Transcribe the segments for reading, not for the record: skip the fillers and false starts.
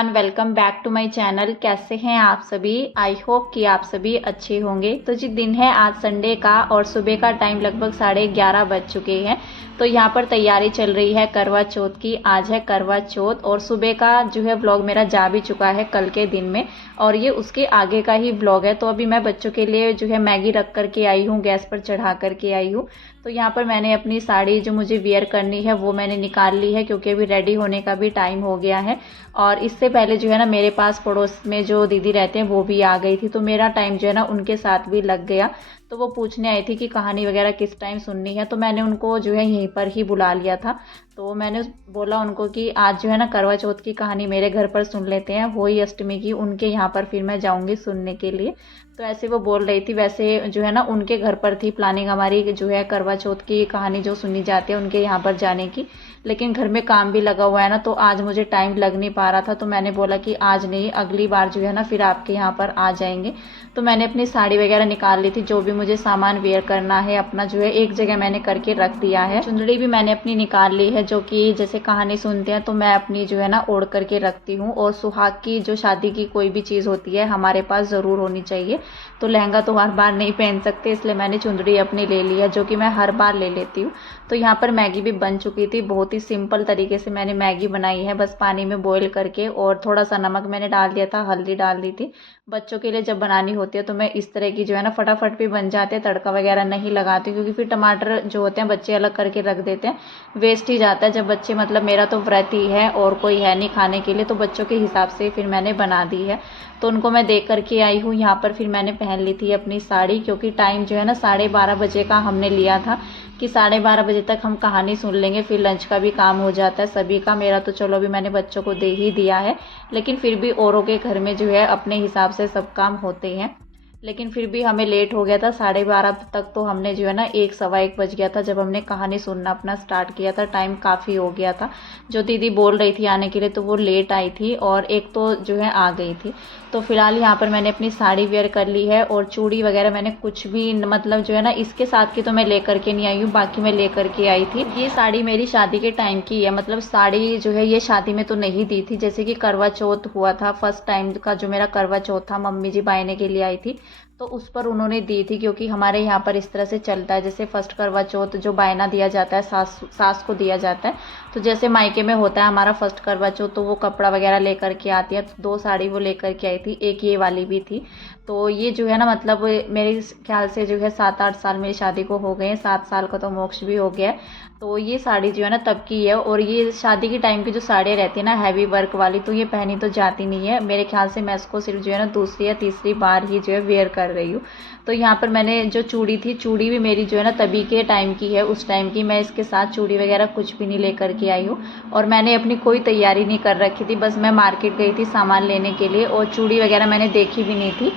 Everyone, welcome back to my channel. कैसे हैं आप सभी? आई होप कि आप सभी अच्छे होंगे। तो जी दिन है आज संडे का और सुबह का टाइम लगभग 11:30 बज चुके हैं। तो यहाँ पर तैयारी चल रही है करवा चौथ की। आज है करवा चौथ और सुबह का जो है व्लॉग मेरा जा भी चुका है कल के दिन में, और ये उसके आगे का ही व्लॉग है। तो अभी मैं बच्चों के लिए जो है मैगी रख करके आई हूँ, गैस पर चढ़ा करके आई हूँ। तो यहाँ पर मैंने अपनी साड़ी जो मुझे वियर करनी है वो मैंने निकाल ली है, क्योंकि अभी रेडी होने का भी टाइम हो गया है। और इससे पहले जो है ना मेरे पास पड़ोस में जो दीदी रहते हैं वो भी आ गई थी, तो मेरा टाइम जो है ना उनके साथ भी लग गया। तो वो पूछने आई थी कि कहानी वगैरह किस टाइम सुननी है, तो मैंने उनको जो है यहीं पर ही बुला लिया था। तो मैंने बोला उनको कि आज जो है ना करवा चौथ की कहानी मेरे घर पर सुन लेते हैं, होली अष्टमी की उनके यहाँ पर फिर मैं जाऊँगी सुनने के लिए। तो ऐसे वो बोल रही थी। वैसे जो है ना उनके घर पर थी प्लानिंग हमारी जो है करवा चौथ की कहानी जो सुनी जाती है उनके यहाँ पर जाने की, लेकिन घर में काम भी लगा हुआ है ना, तो आज मुझे टाइम लग नहीं पा रहा था। तो मैंने बोला कि आज नहीं, अगली बार जो है ना फिर आपके यहाँ पर आ जाएंगे। तो मैंने अपनी साड़ी वगैरह निकाल ली थी, जो भी मुझे सामान वेयर करना है अपना जो है एक जगह मैंने करके रख दिया है। चुंदड़ी भी मैंने अपनी निकाल ली है, जो कि जैसे कहानी सुनते हैं तो मैं अपनी जो है ना ओढ़ करके रखती हूँ। और सुहाग की जो शादी की कोई भी चीज़ होती है हमारे पास ज़रूर होनी चाहिए। तो लहंगा तो हर बार नहीं पहन सकते, इसलिए मैंने चुंदड़ी अपनी ले ली है, जो कि मैं हर बार ले लेती हूँ। तो यहाँ पर मैगी भी बन चुकी थी। बहुत ही सिंपल तरीके से मैंने मैगी बनाई है, बस पानी में बॉईल करके, और थोड़ा सा नमक मैंने डाल दिया था, हल्दी डाल दी थी। बच्चों के लिए जब बनानी होती है तो मैं इस तरह की जो है ना फटाफट भी बन जाते हैं, तड़का वगैरह नहीं लगाती, क्योंकि फिर टमाटर जो होते हैं बच्चे अलग करके रख देते हैं, वेस्ट ही जाता है। जब बच्चे मतलब मेरा तो व्रत ही है और कोई है नहीं खाने के लिए, तो बच्चों के हिसाब से फिर मैंने बना दी है। तो उनको मैं देख करके आई हूँ। यहाँ पर फिर मैंने पहन ली थी अपनी साड़ी, क्योंकि टाइम जो है ना 12:30 बजे का हमने लिया था कि 12:30 बजे तक हम कहानी सुन लेंगे, फिर लंच का भी काम हो जाता है सभी का। मेरा तो चलो अभी मैंने बच्चों को दे ही दिया है, लेकिन फिर भी औरों के घर में जो है अपने हिसाब से सब काम होते हैं। लेकिन फिर भी हमें लेट हो गया था 12:30 तक। तो हमने जो है ना 1 सवा 1 बज गया था जब हमने कहानी सुनना अपना स्टार्ट किया था। टाइम काफ़ी हो गया था। जो दीदी बोल रही थी आने के लिए तो वो लेट आई थी, और एक तो जो है आ गई थी। तो फिलहाल यहाँ पर मैंने अपनी साड़ी वेयर कर ली है, और चूड़ी वगैरह मैंने कुछ भी मतलब जो है ना इसके साथ की तो मैं लेकर के नहीं आई हूँ, बाकी मैं लेकर के आई थी। ये साड़ी मेरी शादी के टाइम की है, मतलब साड़ी जो है ये शादी में तो नहीं दी थी। जैसे कि करवा चौथ हुआ था, फर्स्ट टाइम का जो मेरा करवा चौथ था, मम्मी जी बायने के लिए आई थी, तो उस पर उन्होंने दी थी। क्योंकि हमारे यहाँ पर इस तरह से चलता है, जैसे फर्स्ट करवा चौथ जो बायना दिया जाता है सास को दिया जाता है। तो जैसे मायके में होता है हमारा फर्स्ट करवा चौथ, तो वो कपड़ा वगैरह लेकर के आती है। तो 2 साड़ी वो लेकर के आई थी, एक ये वाली भी थी। तो ये जो है ना मतलब मेरे ख्याल से जो है 7-8 साल मेरी शादी को हो गए हैं, 7 साल का तो मोक्ष भी हो गया है। तो ये साड़ी जो है ना तब की है, और ये शादी के टाइम की जो साड़ियाँ रहती है ना हैवी वर्क वाली, तो ये पहनी तो जाती नहीं है मेरे ख्याल से। मैं इसको सिर्फ जो है ना दूसरी या तीसरी बार ही जो है वेयर कर रही हूँ। तो यहाँ पर मैंने जो चूड़ी थी, चूड़ी भी मेरी जो है ना तभी के टाइम की है, उस टाइम की। मैं इसके साथ चूड़ी वगैरह कुछ भी नहीं लेकर के आई हूँ, और मैंने अपनी कोई तैयारी नहीं कर रखी थी। बस मैं मार्केट गई थी सामान लेने के लिए, और चूड़ी वगैरह मैंने देखी भी नहीं थी।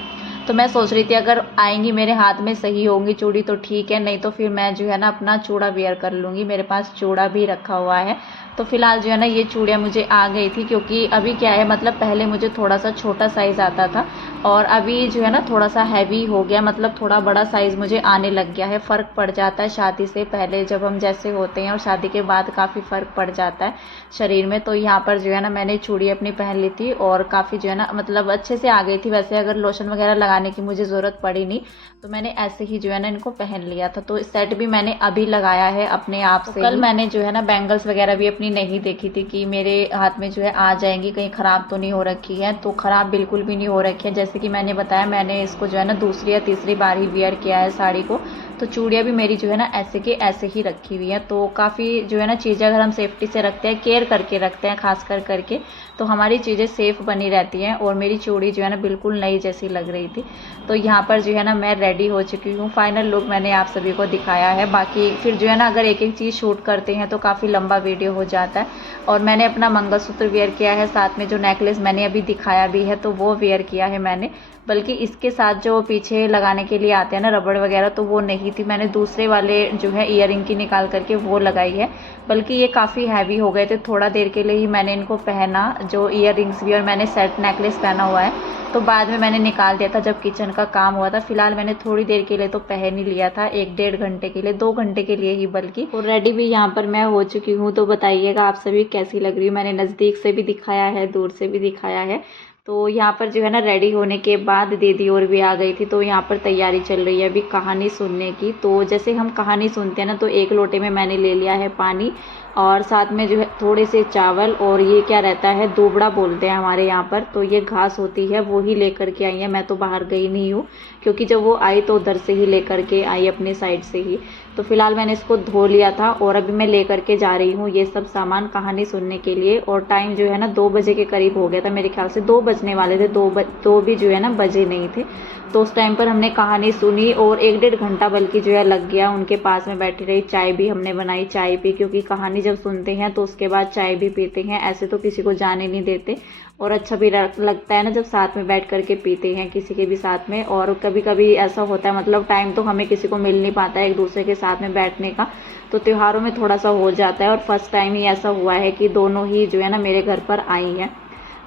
तो मैं सोच रही थी अगर आएंगी मेरे हाथ में सही होंगी चूड़ी तो ठीक है, नहीं तो फिर मैं जो है ना अपना चूड़ा वेयर कर लूँगी। मेरे पास चूड़ा भी रखा हुआ है। तो फिलहाल जो है ना ये चूड़ियाँ मुझे आ गई थी, क्योंकि अभी क्या है मतलब पहले मुझे थोड़ा सा छोटा साइज़ आता था, और अभी जो है ना थोड़ा सा हैवी हो गया, मतलब थोड़ा बड़ा साइज़ मुझे आने लग गया है। फ़र्क पड़ जाता है शादी से पहले जब हम जैसे होते हैं, और शादी के बाद काफ़ी फ़र्क पड़ जाता है शरीर में। तो यहाँ पर जो है ना मैंने चूड़ी अपनी पहन ली थी, और काफ़ी जो है ना मतलब अच्छे से आ गई थी। वैसे अगर लोशन वगैरह लगाने की मुझे ज़रूरत पड़ी नहीं, तो मैंने ऐसे ही जो है ना इनको पहन लिया था। तो सेट भी मैंने अभी लगाया है अपने आप से। कल मैंने जो है ना बैंगल्स वगैरह भी अपनी नहीं देखी थी कि मेरे हाथ में जो है आ जाएंगी, कहीं ख़राब तो नहीं हो रखी है। तो ख़राब बिल्कुल भी नहीं हो रखी है। जैसे कि मैंने बताया, मैंने इसको जो है ना दूसरी या तीसरी बार ही वेयर किया है साड़ी को। तो चूड़ियाँ भी मेरी जो है ना ऐसे के ऐसे ही रखी हुई है। तो काफ़ी जो है ना चीज़ें अगर हम सेफ्टी से रखते हैं, केयर करके रखते हैं खास कर करके, तो हमारी चीज़ें सेफ़ बनी रहती हैं। और मेरी चूड़ी जो है ना बिल्कुल नई जैसी लग रही थी। तो यहाँ पर जो है ना मैं रेडी हो चुकी हूँ। फाइनल लुक मैंने आप सभी को दिखाया है। बाकी फिर जो है ना अगर एक एक चीज़ शूट करते हैं तो काफ़ी लंबा वीडियो हो जाता है। और मैंने अपना मंगलसूत्र वेयर किया है, साथ में जो नेकलेस मैंने अभी दिखाया भी है तो वो वेयर किया है मैंने। बल्कि इसके साथ जो पीछे लगाने के लिए आते हैं ना रबड़ वगैरह, तो वो नहीं थी। मैंने दूसरे वाले जो है ईयरिंग की निकाल करके वो लगाई है। बल्कि ये काफ़ी हैवी हो गए थे, थोड़ा देर के लिए ही मैंने इनको पहना, जो ईयरिंग्स भी, और मैंने सेट नेकलेस पहना हुआ है, तो बाद में मैंने निकाल दिया था जब किचन का काम हुआ था। फिलहाल मैंने थोड़ी देर के लिए तो पहन ही लिया था, 1-1.5 घंटे के लिए, 2 घंटे के लिए ही बल्कि। और रेडी भी यहाँ पर मैं हो चुकी हूँ। तो बताइएगा आप सभी कैसी लग रही हूँ। मैंने नज़दीक से भी दिखाया है, दूर से भी दिखाया है। तो यहाँ पर जो है ना रेडी होने के बाद दीदी और भी आ गई थी, तो यहाँ पर तैयारी चल रही है अभी कहानी सुनने की। तो जैसे हम कहानी सुनते हैं ना, तो 1 लोटे में मैंने ले लिया है पानी, और साथ में जो है थोड़े से चावल, और ये क्या रहता है, दोबड़ा बोलते हैं हमारे यहाँ पर। तो ये घास होती है, वो ही लेकर के आई है। मैं तो बाहर गई नहीं हूँ, क्योंकि जब वो आई तो उधर से ही लेकर के आई, अपने साइड से ही। तो फिलहाल मैंने इसको धो लिया था, और अभी मैं लेकर के जा रही हूँ ये सब सामान कहानी सुनने के लिए। और टाइम जो है ना 2 बजे के करीब हो गया था, मेरे ख्याल से 2 बजने वाले थे, 2 भी जो है ना बजे नहीं थे। तो उस टाइम पर हमने कहानी सुनी, और 1-1.5 घंटा बल्कि जो है लग गया। उनके पास में बैठी रही, चाय भी हमने बनाई, चाय पी, क्योंकि कहानी जब सुनते हैं तो उसके बाद चाय भी पीते हैं। ऐसे तो किसी को जाने नहीं देते, और अच्छा भी लगता है ना जब साथ में बैठ करके पीते हैं किसी के भी साथ में। और कभी कभी ऐसा होता है, मतलब टाइम तो हमें किसी को मिल नहीं पाता है एक दूसरे के साथ में बैठने का, तो त्योहारों में थोड़ा सा हो जाता है। और फर्स्ट टाइम ही ऐसा हुआ है कि दोनों ही जो है ना मेरे घर पर आई हैं।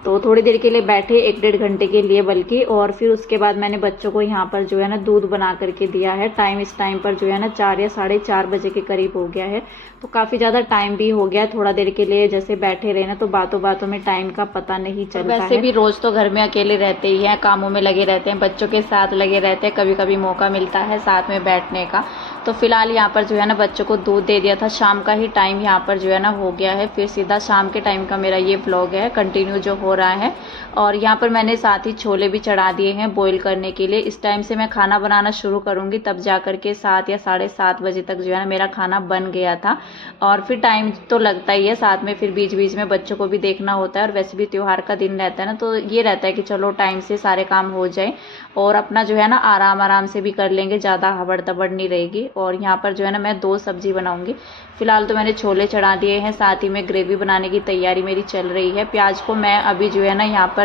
तो थोड़ी देर के लिए बैठे, 1-1.5 घंटे के लिए बल्कि। और फिर उसके बाद मैंने बच्चों को यहाँ पर जो है ना दूध बना करके दिया है। टाइम इस टाइम पर जो है ना 4 या 4:30 बजे के करीब हो गया है। तो काफ़ी ज़्यादा टाइम भी हो गया। थोड़ा देर के लिए जैसे बैठे रहे ना, तो बातों बातों में टाइम का पता नहीं चलता है। वैसे भी रोज़ तो घर में अकेले रहते ही हैं, कामों में लगे रहते हैं, बच्चों के साथ लगे रहते हैं, कभी कभी मौका मिलता है साथ में बैठने का। तो फिलहाल यहाँ पर जो है ना बच्चों को दूध दे दिया था। शाम का ही टाइम यहाँ पर जो है ना हो गया है। फिर सीधा शाम के टाइम का मेरा ये व्लॉग है कंटिन्यू जो हो रहा है। और यहाँ पर मैंने साथ ही छोले भी चढ़ा दिए हैं बॉईल करने के लिए। इस टाइम से मैं खाना बनाना शुरू करूँगी, तब जा कर के 7 या 7:30 बजे तक जो है ना मेरा खाना बन गया था। और फिर टाइम तो लगता ही है, साथ में फिर बीच बीच में बच्चों को भी देखना होता है। और वैसे भी त्योहार का दिन रहता है ना, तो ये रहता है कि चलो टाइम से सारे काम हो जाए, और अपना जो है ना आराम आराम से भी कर लेंगे, ज़्यादा हबड़ तबड़ नहीं रहेगी। और यहाँ पर जो है ना मैं 2 सब्जी बनाऊँगी। फिलहाल तो मैंने छोले चढ़ा दिए हैं, साथ ही में ग्रेवी बनाने की तैयारी मेरी चल रही है। प्याज को मैं अभी जो है ना यहाँ पर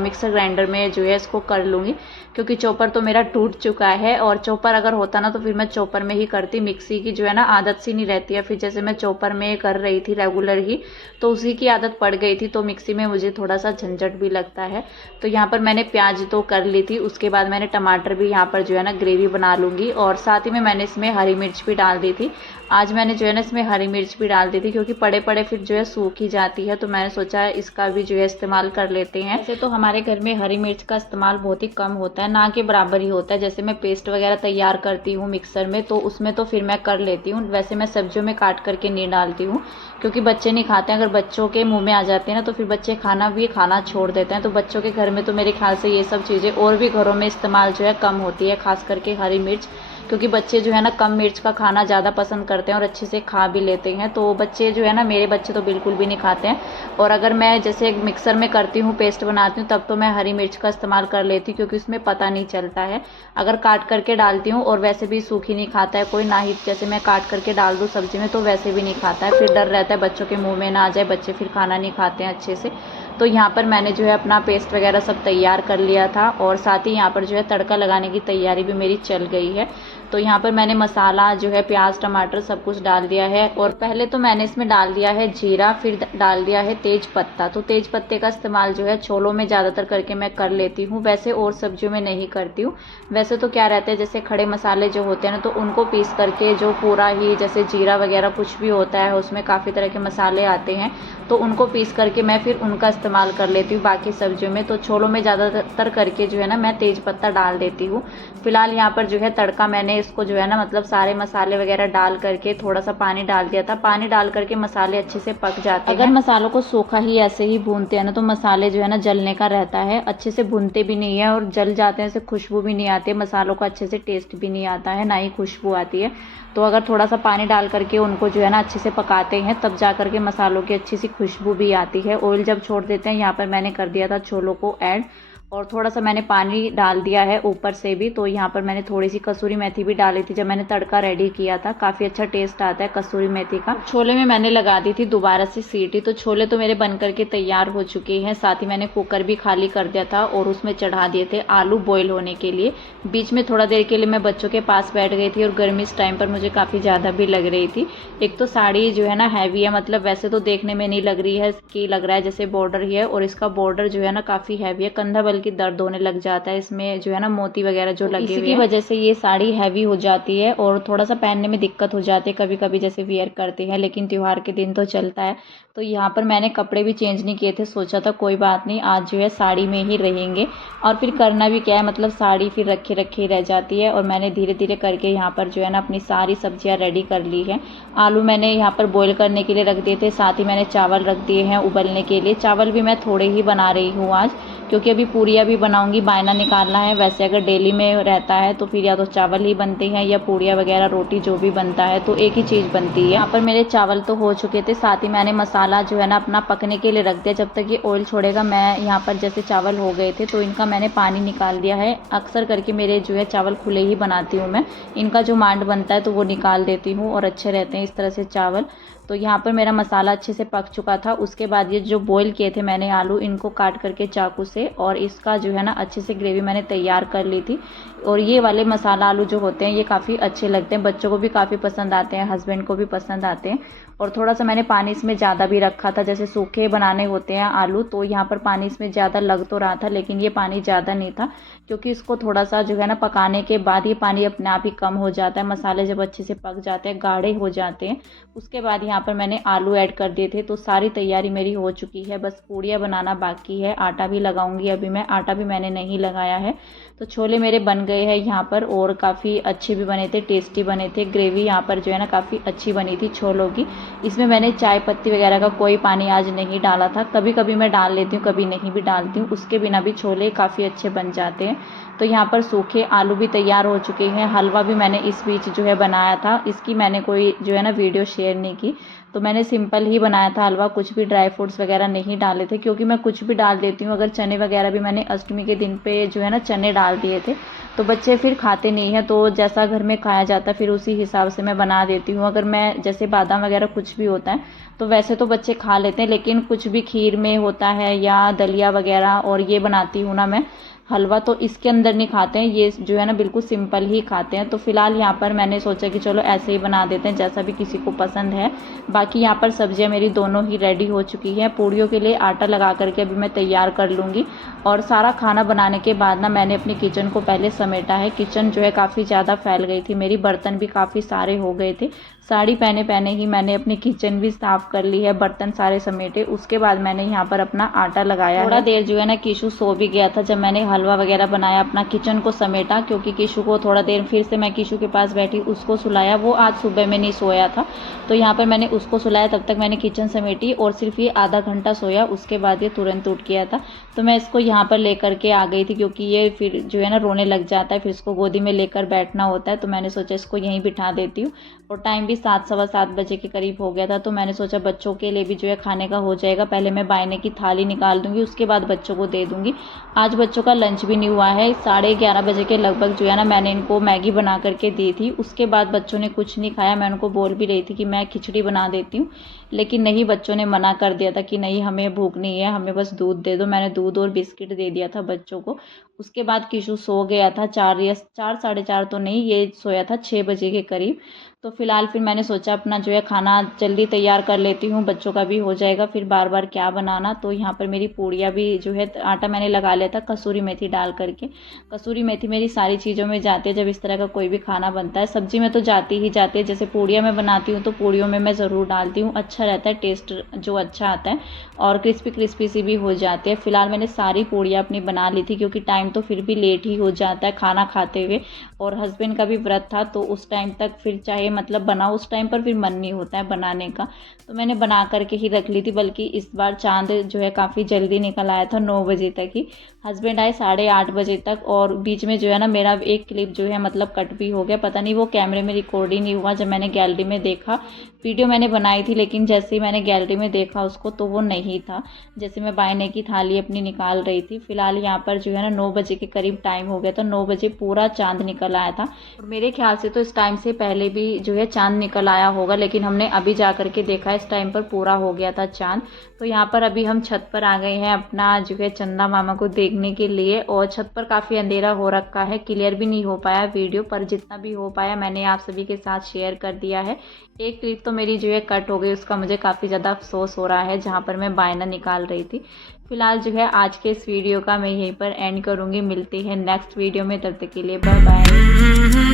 मिक्सर ग्राइंडर में जो है इसको कर लूँगी, क्योंकि चॉपर तो मेरा टूट चुका है। और चॉपर अगर होता ना तो फिर मैं चॉपर में ही करती। मिक्सी की जो है ना आदत सी नहीं रहती है, फिर जैसे मैं चॉपर में कर रही थी रेगुलर ही, तो उसी की आदत पड़ गई थी, तो मिक्सी में मुझे थोड़ा सा झंझट भी लगता है। तो यहाँ पर मैंने प्याज तो कर ली थी, उसके बाद मैंने टमाटर भी यहाँ पर जो है ना ग्रेवी बना लूँगी। और साथ ही में मैंने इसमें हरी मिर्च भी डाल दी थी। आज मैंने जो है ना इसमें हरी मिर्च भी डाल दी थी, क्योंकि पड़े पड़े फिर जो है सूख ही जाती है, तो मैंने सोचा इसका भी जो है इस्तेमाल कर लेते हैं। वैसे तो हमारे घर में हरी मिर्च का इस्तेमाल बहुत ही कम होता है, ना के बराबर ही होता है। जैसे मैं पेस्ट वगैरह तैयार करती हूँ मिक्सर में, तो उसमें तो फिर मैं कर लेती हूँ। वैसे मैं सब्जियों में काट करके नहीं डालती हूँ, क्योंकि बच्चे नहीं खाते हैं। अगर बच्चों के मुँह में आ जाते हैं ना, तो फिर बच्चे खाना छोड़ देते हैं। तो बच्चों के घर में तो मेरे ख्याल से ये सब चीज़ें और भी घरों में इस्तेमाल जो है कम होती है, खास करके हरी मिर्च, क्योंकि बच्चे जो है ना कम मिर्च का खाना ज़्यादा पसंद करते हैं और अच्छे से खा भी लेते हैं। तो बच्चे जो है ना, मेरे बच्चे तो बिल्कुल भी नहीं खाते हैं। और अगर मैं जैसे मिक्सर में करती हूँ, पेस्ट बनाती हूँ, तब तो मैं हरी मिर्च का इस्तेमाल कर लेती हूँ, क्योंकि उसमें पता नहीं चलता है। अगर काट करके डालती हूँ, और वैसे भी सूखी नहीं खाता है कोई, ना ही जैसे मैं काट करके डाल दूँ सब्जी में तो वैसे भी नहीं खाता है। फिर डर रहता है बच्चों के मुँह में ना आ जाए, बच्चे फिर खाना नहीं खाते हैं अच्छे से। तो यहाँ पर मैंने जो है अपना पेस्ट वगैरह सब तैयार कर लिया था, और साथ ही यहाँ पर जो है तड़का लगाने की तैयारी भी मेरी चल गई है। तो यहाँ पर मैंने मसाला जो है प्याज टमाटर सब कुछ डाल दिया है। और पहले तो मैंने इसमें डाल दिया है जीरा, फिर डाल दिया है तेज पत्ता। तो तेज पत्ते का इस्तेमाल जो है छोलों में ज़्यादातर करके मैं कर लेती हूँ, वैसे और सब्जियों में नहीं करती हूँ। वैसे तो क्या रहता है, जैसे खड़े मसाले जो होते हैं ना, तो उनको पीस करके जो पूरा ही जैसे जीरा वगैरह कुछ भी होता है, उसमें काफ़ी तरह के मसाले आते हैं, तो उनको पीस करके मैं फिर उनका इस्तेमाल कर लेती हूँ बाकी सब्जियों में। तो छोलों में ज़्यादातर करके जो है ना मैं तेज पत्ता डाल देती हूँ। फिलहाल यहाँ पर जो है तड़का मैंने इसको जो है ना, मतलब सारे मसाले वगैरह डाल करके थोड़ा सा पानी डाल दिया था। पानी डाल करके मसाले अच्छे से पक जाते हैं। अगर मसालों को सूखा ही ऐसे ही भूनते हैं ना, तो मसाले जो है ना जलने का रहता है, अच्छे से भूनते भी नहीं है और जल जाते हैं, से खुशबू भी नहीं आती है, मसालों का अच्छे से टेस्ट भी नहीं आता है, ना ही खुशबू आती है। तो अगर थोड़ा सा पानी डाल करके उनको जो है ना अच्छे से पकाते हैं, तब जा करके मसालों की अच्छी सी खुशबू भी आती है। ऑयल जब छोड़ देते हैं, यहाँ पर मैंने कर दिया था छोलों को ऐड, और थोड़ा सा मैंने पानी डाल दिया है ऊपर से भी। तो यहाँ पर मैंने थोड़ी सी कसूरी मेथी भी डाली थी जब मैंने तड़का रेडी किया था। काफ़ी अच्छा टेस्ट आता है कसूरी मेथी का। छोले में मैंने लगा दी थी दोबारा से सीटी। तो छोले तो मेरे बन करके तैयार हो चुके हैं। साथ ही मैंने कुकर भी खाली कर दिया था और उसमें चढ़ा दिए थे आलू बॉईल होने के लिए। बीच में थोड़ा देर के लिए मैं बच्चों के पास बैठ गई थी और गर्मी इस टाइम पर मुझे काफ़ी ज़्यादा भी लग रही थी। एक तो साड़ी जो है ना हैवी है, मतलब वैसे तो देखने में नहीं लग रही है कि लग रहा है जैसे बॉर्डर ही है, और इसका बॉर्डर जो है ना काफ़ी हैवी है, कंधा बल्कि दर्द होने लग जाता है इसमें जो है ना मोती वगैरह जो लगे हुए हैं। इसी की वजह से ये साड़ी हैवी हो जाती है और थोड़ा सा पहनने में दिक्कत हो जाती है कभी कभी जैसे वियर करते हैं, लेकिन त्योहार के दिन तो चलता है। तो यहाँ पर मैंने कपड़े भी चेंज नहीं किए थे, सोचा था कोई बात नहीं आज जो है साड़ी में ही रहेंगे। और फिर करना भी क्या है, मतलब साड़ी फिर रखे रखे रह जाती है। और मैंने धीरे धीरे करके यहाँ पर जो है ना अपनी सारी सब्जियाँ रेडी कर ली है। आलू मैंने यहाँ पर बॉईल करने के लिए रख दिए थे, साथ ही मैंने चावल रख दिए हैं उबलने के लिए। चावल भी मैं थोड़े ही बना रही हूँ आज, क्योंकि अभी पूड़ियाँ भी बनाऊंगी, बायना निकालना है। वैसे अगर डेली में रहता है तो फिर या तो चावल ही बनते हैं या पूड़ियाँ वगैरह रोटी जो भी बनता है तो एक ही चीज़ बनती है। यहाँ पर मेरे चावल तो हो चुके थे, साथ ही मैंने मसाला जो है ना अपना पकने के लिए रख दिया। जब तक ये ऑयल छोड़ेगा, मैं यहाँ पर जैसे चावल हो गए थे तो इनका मैंने पानी निकाल दिया है। अक्सर करके मेरे जो है चावल खुले ही बनाती हूँ मैं, इनका जो मांड बनता है तो वो निकाल देती हूँ और अच्छे रहते हैं इस तरह से चावल। तो यहाँ पर मेरा मसाला अच्छे से पक चुका था। उसके बाद ये जो बॉईल किए थे मैंने आलू, इनको काट करके चाकू से, और इसका जो है ना अच्छे से ग्रेवी मैंने तैयार कर ली थी। और ये वाले मसाला आलू जो होते हैं ये काफ़ी अच्छे लगते हैं, बच्चों को भी काफ़ी पसंद आते हैं, हस्बैंड को भी पसंद आते हैं। और थोड़ा सा मैंने पानी इसमें ज़्यादा भी रखा था, जैसे सूखे बनाने होते हैं आलू, तो यहाँ पर पानी इसमें ज़्यादा लग तो रहा था, लेकिन ये पानी ज़्यादा नहीं था, क्योंकि इसको थोड़ा सा जो है ना पकाने के बाद ये पानी अपने आप ही कम हो जाता है। मसाले जब अच्छे से पक जाते हैं, गाढ़े हो जाते हैं, उसके बाद यहाँ पर मैंने आलू ऐड कर दिए थे। तो सारी तैयारी मेरी हो चुकी है, बस पूड़ियाँ बनाना बाकी है। आटा भी लगाऊंगी अभी मैं, आटा भी मैंने नहीं लगाया है। तो छोले मेरे बन गए हैं यहाँ पर, और काफ़ी अच्छे भी बने थे, टेस्टी बने थे। ग्रेवी यहाँ पर जो है ना काफ़ी अच्छी बनी थी छोलों की। इसमें मैंने चाय पत्ती वगैरह का कोई पानी आज नहीं डाला था, कभी कभी मैं डाल लेती हूँ, कभी नहीं भी डालती हूँ, उसके बिना भी छोले काफ़ी अच्छे बन जाते हैं। तो यहाँ पर सूखे आलू भी तैयार हो चुके हैं। हलवा भी मैंने इस बीच जो है बनाया था, इसकी मैंने कोई जो है ना वीडियो शेयर नहीं की। तो मैंने सिंपल ही बनाया था हलवा, कुछ भी ड्राई फ्रूट्स वगैरह नहीं डाले थे, क्योंकि मैं कुछ भी डाल देती हूँ। अगर चने वगैरह भी मैंने अष्टमी के दिन पे जो है ना चने डाल दिए थे तो बच्चे फिर खाते नहीं हैं, तो जैसा घर में खाया जाता है फिर उसी हिसाब से मैं बना देती हूँ। अगर मैं जैसे बादाम वगैरह कुछ भी होता है तो वैसे तो बच्चे खा लेते हैं, लेकिन कुछ भी खीर में होता है या दलिया वगैरह, और ये बनाती हूँ ना मैं हलवा, तो इसके अंदर नहीं खाते हैं, ये जो है ना बिल्कुल सिंपल ही खाते हैं। तो फिलहाल यहाँ पर मैंने सोचा कि चलो ऐसे ही बना देते हैं, जैसा भी किसी को पसंद है। बाकी यहाँ पर सब्जियाँ मेरी दोनों ही रेडी हो चुकी हैं। पूड़ियों के लिए आटा लगा करके अभी मैं तैयार कर लूँगी। और सारा खाना बनाने के बाद ना मैंने अपनी किचन को पहले समेटा है। किचन जो है काफ़ी ज़्यादा फैल गई थी मेरी, बर्तन भी काफ़ी सारे हो गए थे। साड़ी पहने पहने ही मैंने अपनी किचन भी साफ़ कर ली है, बर्तन सारे समेटे। उसके बाद मैंने यहाँ पर अपना आटा लगाया। थोड़ा देर जो है ना किशु सो भी गया था जब मैंने हलवा वगैरह बनाया, अपना किचन को समेटा, क्योंकि किशु को थोड़ा देर फिर से मैं किशु के पास बैठी, उसको सुलाया। वो आज सुबह में नहीं सोया था, तो यहाँ पर मैंने उसको सुलाया, तब तक मैंने किचन समेटी, और सिर्फ ये आधा घंटा सोया, उसके बाद ये तुरंत उठ गया था। तो मैं इसको यहाँ पर लेकर के आ गई थी, क्योंकि ये फिर जो है ना रोने लग जाता है, फिर इसको गोदी में लेकर बैठना होता है। तो मैंने सोचा इसको यहीं बिठा देती हूँ। और टाइम भी 7 सवा 7 बजे के करीब हो गया था, तो मैंने सोचा बच्चों के लिए भी जो है खाने का हो जाएगा। पहले मैं बायने की थाली निकाल दूंगी, उसके बाद बच्चों को दे दूंगी। आज बच्चों का लंच भी नहीं हुआ है। 11:30 बजे के लगभग जो है ना मैंने इनको मैगी बना करके दी थी, उसके बाद बच्चों ने कुछ नहीं खाया। मैं उनको बोल भी रही थी कि मैं खिचड़ी बना देती हूँ, लेकिन नहीं, बच्चों ने मना कर दिया था कि नहीं हमें भूख नहीं है, हमें बस दूध दे दो। मैंने दूध और बिस्किट दे दिया था बच्चों को। उसके बाद किशु सो गया था 4 साढ़े 4 तो नहीं, ये सोया था 6 बजे के करीब। तो फिलहाल फिर मैंने सोचा अपना जो है खाना जल्दी तैयार कर लेती हूँ, बच्चों का भी हो जाएगा, फिर बार बार क्या बनाना। तो यहाँ पर मेरी पूड़ियाँ भी जो है आटा मैंने लगा लिया था कसूरी मेथी डाल करके। कसूरी मेथी मेरी सारी चीज़ों में जाती है जब इस तरह का कोई भी खाना बनता है। सब्जी में तो जाती ही जाती है, जैसे पूड़ियाँ मैं बनाती हूँ तो पूड़ियों में मैं ज़रूर डालती हूँ, अच्छा रहता है, टेस्ट जो अच्छा आता है, और क्रिस्पी क्रिस्पी सी भी हो जाती है। फिलहाल मैंने सारी पूड़ियाँ अपनी बना ली थी, क्योंकि टाइम तो फिर भी लेट ही हो जाता है खाना खाते हुए, और हस्बैंड का भी व्रत था तो उस टाइम तक फिर चाहे मतलब बनाओ उस टाइम पर फिर मन नहीं होता है बनाने का, तो मैंने बना करके ही रख ली थी। बल्कि इस बार चाँद जो है काफ़ी जल्दी निकल आया था, 9 बजे तक ही। हस्बैंड आए 8:30 बजे तक, और बीच में जो है ना मेरा एक क्लिप जो है मतलब कट भी हो गया, पता नहीं वो कैमरे में रिकॉर्ड ही नहीं हुआ। जब मैंने गैलरी में देखा, वीडियो मैंने बनाई थी लेकिन जैसे ही मैंने गैलरी में देखा उसको तो वो नहीं था। जैसे मैं बायने की थाली अपनी निकाल रही थी, फिलहाल यहाँ पर जो है ना 9 बजे के करीब टाइम हो गया था, 9 बजे पूरा चाँद निकल आया था। और मेरे ख्याल से तो इस टाइम से पहले भी जो है चाँद निकल आया होगा, लेकिन हमने अभी जा कर के देखा इस टाइम पर पूरा हो गया था चाँद। तो यहाँ पर अभी हम छत पर आ गए हैं अपना जो है चंदा मामा को देखने के लिए, और छत पर काफ़ी अंधेरा हो रखा है, क्लियर भी नहीं हो पाया वीडियो, पर जितना भी हो पाया मैंने आप सभी के साथ शेयर कर दिया है। एक क्लिप तो मेरी जो है कट हो गई, उसका मुझे काफ़ी ज़्यादा अफसोस हो रहा है, जहाँ पर मैं बायना निकाल रही थी। फिलहाल जो है आज के इस वीडियो का मैं यहीं पर एंड करूँगी। मिलते हैं नेक्स्ट वीडियो में, तब तक के लिए बाय बाय।